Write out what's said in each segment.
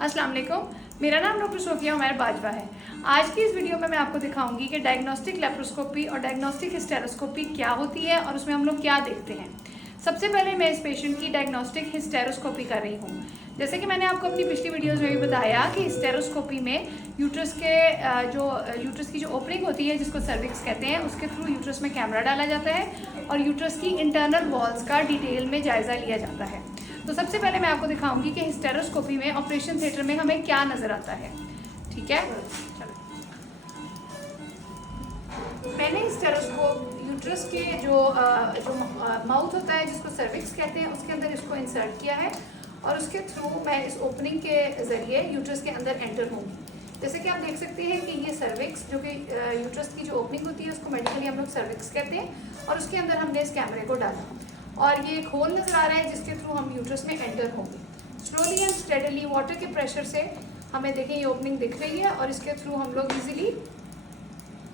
अस्सलाम वालेकुम, मेरा नाम डॉक्टर सोफिया उमैर बाजवा है। आज की इस वीडियो में मैं आपको दिखाऊंगी कि डायग्नोस्टिक लेप्रोस्कोपी और डायग्नोस्टिक हिस्टेरोस्कोपी क्या होती है और उसमें हम लोग क्या देखते हैं। सबसे पहले मैं इस पेशेंट की डायग्नोस्टिक हिस्टेरोस्कोपी कर रही हूँ। जैसे कि मैंने आपको अपनी पिछली वीडियोज़ में भी बताया कि हिस्टेरोस्कोपी में यूट्रस की जो ओपनिंग होती है जिसको सर्विक्स कहते हैं, उसके थ्रू यूट्रस में कैमरा डाला जाता है और यूट्रस की इंटरनल वॉल्स का डिटेल में जायज़ा लिया जाता है। तो सबसे पहले मैं आपको दिखाऊंगी कि हिस्टेरोस्कोपी में ऑपरेशन थिएटर में हमें क्या नज़र आता है। ठीक है, चलो। मैंने हिस्टेरोस्कोप यूट्रस के जो माउथ होता है जिसको सर्विक्स कहते हैं उसके अंदर इसको इंसर्ट किया है और उसके थ्रू मैं इस ओपनिंग के ज़रिए यूट्रस के अंदर एंटर होंगी। जैसे कि आप देख सकते हैं कि ये सर्विक्स जो कि यूट्रस की जो ओपनिंग होती है उसको मेडिकली हम लोग सर्विक्स कहते हैं और उसके अंदर हमने इस कैमरे को डाला और ये एक होल नज़र आ रहा है जिसके थ्रू हम यूट्रस में एंटर होंगे। स्लोली एंड स्टेडली वाटर के प्रेशर से हमें देखें ये ओपनिंग दिख रही है और इसके थ्रू हम लोग इजीली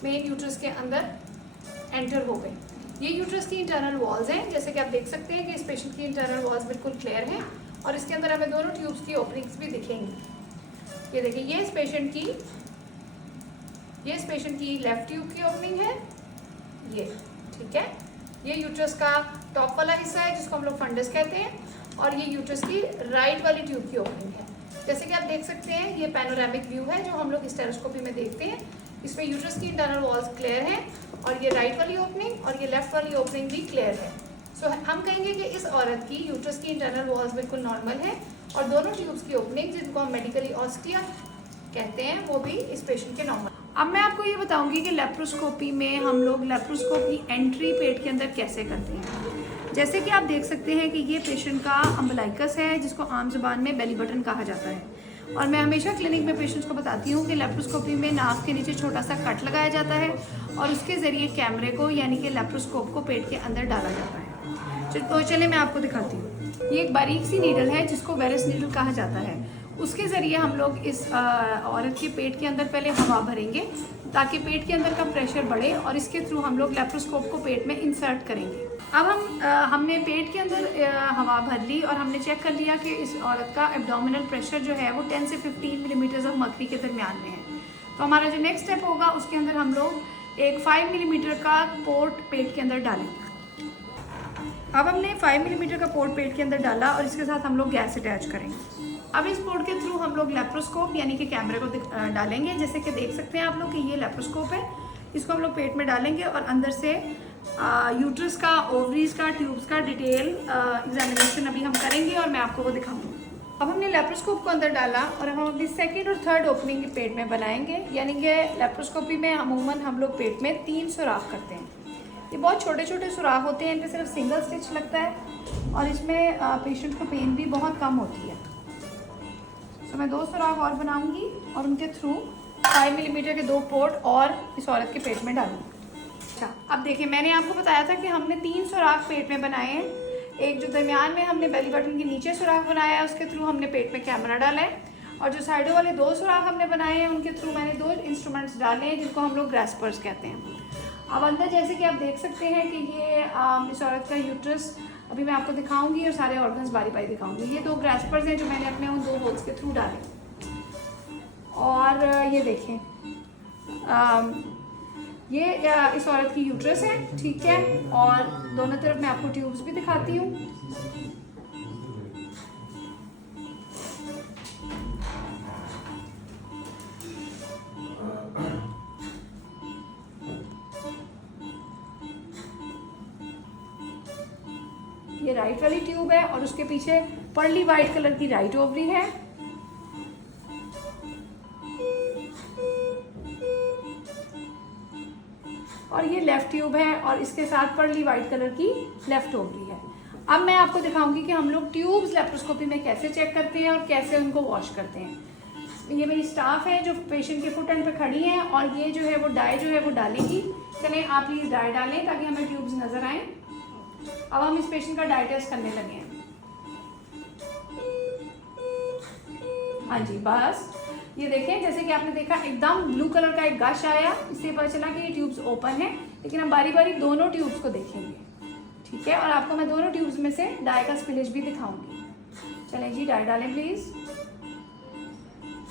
मेन यूट्रस के अंदर एंटर हो गए। ये यूट्रस की इंटरनल वॉल्स हैं, जैसे कि आप देख सकते हैं कि इस पेशेंट की इंटरनल वॉल्स बिल्कुल क्लियर हैं और इसके अंदर हमें दोनों ट्यूब्स की ओपनिंग्स भी दिखेंगी। ये देखिए, ये इस पेशेंट की लेफ्ट ट्यूब की ओपनिंग है ये, ठीक है। ये यूट्रस का टॉप वाला हिस्सा है जिसको हम लोग फंडस कहते हैं और ये यूट्रस की राइट वाली ट्यूब की ओपनिंग है। जैसे कि आप देख सकते हैं ये पैनोरामिक व्यू है जो हम लोग हिस्टेरोस्कोपी में देखते हैं। इसमें यूट्रस की इंटरनल वॉल्स क्लियर हैं और ये राइट वाली ओपनिंग और ये लेफ्ट वाली ओपनिंग भी क्लियर है। सो हम कहेंगे कि इस औरत की यूट्रस की इंटरनल वॉल्स बिल्कुल नॉर्मल है और दोनों ट्यूब्स की ओपनिंग जिनको हम मेडिकली ऑस्टिया कहते हैं वो भी इस पेशेंट के नॉर्मल। अब मैं आपको ये बताऊंगी कि लेप्रोस्कोपी में हम लोग लेप्रोस्कोप की एंट्री पेट के अंदर कैसे करते हैं। जैसे कि आप देख सकते हैं कि ये पेशेंट का अम्बलाइकस है जिसको आम जुबान में बेली बटन कहा जाता है और मैं हमेशा क्लिनिक में पेशेंट्स को बताती हूँ कि लेप्रोस्कोपी में नाक के नीचे छोटा सा कट लगाया जाता है और उसके ज़रिए कैमरे को यानी कि लेप्रोस्कोप को पेट के अंदर डाला जाता है। तो चलिए मैं आपको दिखाती हूँ। ये एक बारीक सी नीडल है जिसको वेरस नीडल कहा जाता है। उसके ज़रिए हम लोग इस औरत के पेट के अंदर पहले हवा भरेंगे ताकि पेट के अंदर का प्रेशर बढ़े और इसके थ्रू हम लोग लेप्रोस्कोप को पेट में इंसर्ट करेंगे। अब हमने पेट के अंदर हवा भर ली और हमने चेक कर लिया कि इस औरत का एब्डोमिनल प्रेशर जो है वो 10 से 15 मिलीमीटर ऑफ मर्करी के दरमियान में है। तो हमारा जो नेक्स्ट स्टेप होगा उसके अंदर हम लोग एक 5 मिलीमीटर का पोर्ट पेट के अंदर डालेंगे। अब हमने 5 मिलीमीटर का पोर्ट पेट के अंदर डाला और इसके साथ हम लोग गैस अटैच करेंगे। अब इस पोर्ट के थ्रू हम लोग लेप्रोस्कोप यानी कि कैमरे को डालेंगे। जैसे कि देख सकते हैं आप लोग कि ये लेप्रोस्कोप है, इसको हम लोग पेट में डालेंगे और अंदर से यूट्रस का, ओवरीज का, ट्यूब्स का डिटेल एग्जामिनेशन अभी हम करेंगे और मैं आपको वो दिखाऊंगी। अब हमने लेप्रोस्कोप को अंदर डाला और हम अपनी सेकेंड और थर्ड ओपनिंग पेट में बनाएंगे। यानी कि लेप्रोस्कोपी में अमूमन हम लोग पेट में 3 सुराख करते हैं। ये बहुत छोटे छोटे सुराख होते हैं, इनमें सिर्फ सिंगल स्टिच लगता है और इसमें पेशेंट को पेन भी बहुत कम होती है। तो मैं 2 सुराख और बनाऊंगी और उनके थ्रू 5 मिलीमीटर के 2 पोर्ट और इस औरत के पेट में डालूंगी। अच्छा, अब देखिए, मैंने आपको बताया था कि हमने 3 सुराख पेट में बनाए हैं। एक जो दरमियान में हमने बेली बटन के नीचे सुराख बनाया है उसके थ्रू हमने पेट में कैमरा डाला है और जो साइडों वाले 2 सुराख हमने बनाए हैं उनके थ्रू मैंने 2 इंस्ट्रूमेंट्स डाले हैं जिनको हम लोग ग्रास्पर्स कहते हैं। अब अंदर जैसे कि आप देख सकते हैं कि ये इस औरत का यूट्रस अभी मैं आपको दिखाऊंगी और सारे ऑर्गन्स बारी बारी दिखाऊंगी। ये 2 ग्रास्पर्स हैं जो मैंने अपने उन 2 होल्स के थ्रू डाले और ये देखें, ये इस औरत की यूट्रस है, ठीक है। और दोनों तरफ मैं आपको ट्यूब्स भी दिखाती हूँ। ये राइट वाली ट्यूब है और उसके पीछे पर्ली वाइट कलर की राइट ओवरी है। और ये लेफ्ट ट्यूब है और इसके साथ पर्ली वाइट कलर की लेफ्ट ओवरी है। अब मैं आपको दिखाऊंगी कि हम लोग ट्यूब्स लेप्रोस्कोपी में कैसे चेक करते हैं और कैसे उनको वॉश करते हैं। ये मेरी स्टाफ है जो पेशेंट के फुट एंड पे खड़ी है और ये जो है वो डाई जो है वो डालेगी। चलें आप प्लीज़ डाई डालें ताकि हमें ट्यूब्स नज़र आएँ। अब हम इस पेशेंट का डाई टेस्ट करने लगे हैं। हाँ जी, बस ये देखें, जैसे कि आपने देखा एकदम ब्लू कलर का एक गश आया, इससे पता चला कि ये ट्यूब्स ओपन है। लेकिन हम बारी बारी दोनों ट्यूब्स को देखेंगे, ठीक है। और आपको मैं दोनों ट्यूब्स में से डाई का स्पिलेज भी दिखाऊंगी। चलें जी, डाई डालें प्लीज़।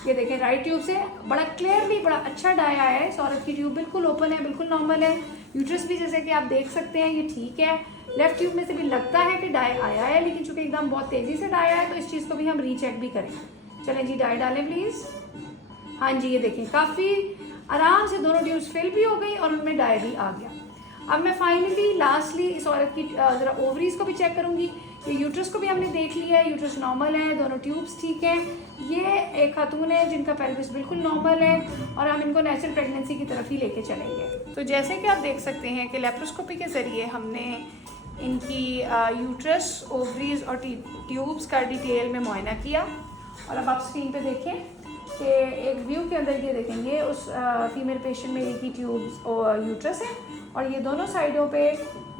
ये देखें राइट ट्यूब से बड़ा क्लियरली बड़ा अच्छा डाई आया है। इस औरत की ट्यूब बिल्कुल ओपन है, बिल्कुल नॉर्मल है। यूट्रस भी जैसे कि आप देख सकते हैं ये ठीक है। लेफ्ट ट्यूब में से भी लगता है कि डाई आया है, लेकिन चूंकि एकदम बहुत तेज़ी से डाई आया है तो इस चीज़ को भी हम रीचेक भी करें। चलें जी डाई डालें प्लीज़। हाँ जी ये देखें काफ़ी आराम से दोनों ट्यूब्स फिल भी हो गई और उनमें डाई भी आ गया। अब मैं फाइनली लास्टली इस औरत की ज़रा ओवरीज को भी चेक करूँगी। ये यूट्रस को भी हमने देख लिया है, यूट्रस नॉर्मल है, दोनों ट्यूब्स ठीक हैं। ये एक खातून है जिनका पेल्विस बिल्कुल नॉर्मल है और हम इनको नेचुरल प्रेगनेंसी की तरफ ही लेके चलेंगे। तो जैसे कि आप देख सकते हैं कि लेप्रोस्कोपी के ज़रिए हमने इनकी यूट्रस, ओवरीज और ट्यूब्स का डिटेल में मुआयना किया। और अब आप स्क्रीन पे देखें कि एक व्यू के अंदर ये देखेंगे उस फीमेल पेशेंट में एक ही ट्यूब्स और यूट्रस है और ये दोनों साइडों पे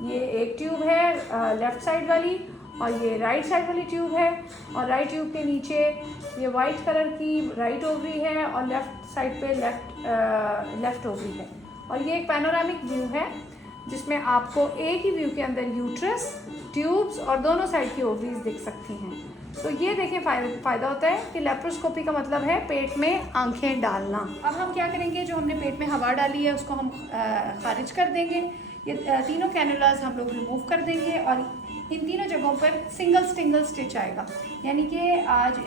ये एक ट्यूब है लेफ़्ट साइड वाली और ये राइट साइड वाली ट्यूब है और राइट ट्यूब के नीचे ये वाइट कलर की राइट ओवरी है और लेफ़्ट साइड पे लेफ़्ट ओवरी है। और ये एक पैनोरामिक व्यू है जिसमें आपको एक ही व्यू के अंदर यूट्रस, ट्यूब्स और दोनों साइड की ओवरीज दिख सकती हैं। तो ये देखें फ़ायदा होता है कि लेप्रोस्कोपी का मतलब है पेट में आंखें डालना। अब हम क्या करेंगे, जो हमने पेट में हवा डाली है उसको हम खारिज कर देंगे। ये तीनों कैनुलास हम लोग रिमूव कर देंगे और इन तीनों जगहों पर सिंगल स्टिच आएगा। यानी कि आज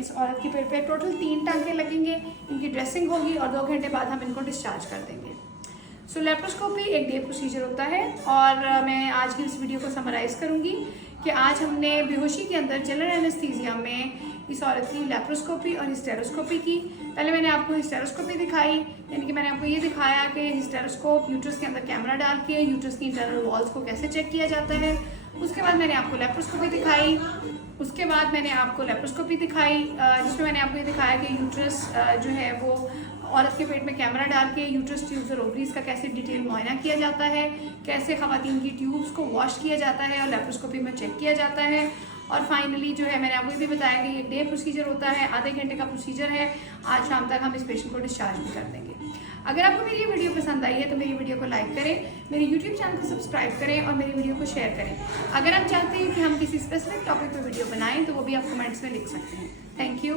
इस औरत की पेट पे टोटल 3 टांके लगेंगे, इनकी ड्रेसिंग होगी और 2 घंटे बाद हम इनको डिस्चार्ज कर देंगे। सो लेप्रोस्कोपी एक डे प्रोसीजर होता है और मैं आज की इस वीडियो को समराइज़ करूँगी कि आज हमने बेहोशी के अंदर जनरल एनेस्थीसिया में इस औरत की लेप्रोस्कोपी और हिस्टेरोस्कोपी की। पहले मैंने आपको हिस्टेरोस्कोपी दिखाई, यानी कि मैंने आपको ये दिखाया कि हिस्टेरोस्कोप यूट्रस के अंदर कैमरा डाल के यूट्रस की इंटरनल वॉल्स को कैसे चेक किया जाता है। उसके बाद मैंने आपको लेप्रोस्कोपी दिखाई। उसके बाद मैंने आपको लेप्रोस्कोपी दिखाई जिसमें मैंने आपको ये दिखाया कि यूट्रस जो है वो औरत के पेट में कैमरा डाल के यूट्रस, ट्यूब्स और ओवरीज का कैसे डिटेल मुआयना किया जाता है, कैसे ख़वातीन की ट्यूब्स को वॉश किया जाता है और लेप्रोस्कोपी में चेक किया जाता है। और फाइनली जो है मैंने आपको ये भी बताया कि ये डे प्रोसीजर होता है, आधे घंटे का प्रोसीजर है। आज शाम तक हम इस पेशेंट को डिस्चार्ज भी कर देंगे। अगर आपको मेरी ये वीडियो पसंद आई है तो मेरी वीडियो को लाइक करें, मेरे यूट्यूब चैनल को सब्सक्राइब करें और मेरी वीडियो को शेयर करें। अगर आप चाहते हैं कि हम किसी स्पेसिफिक टॉपिक पर वीडियो बनाएं तो वो भी आप कमेंट्स में लिख सकते हैं। Thank you.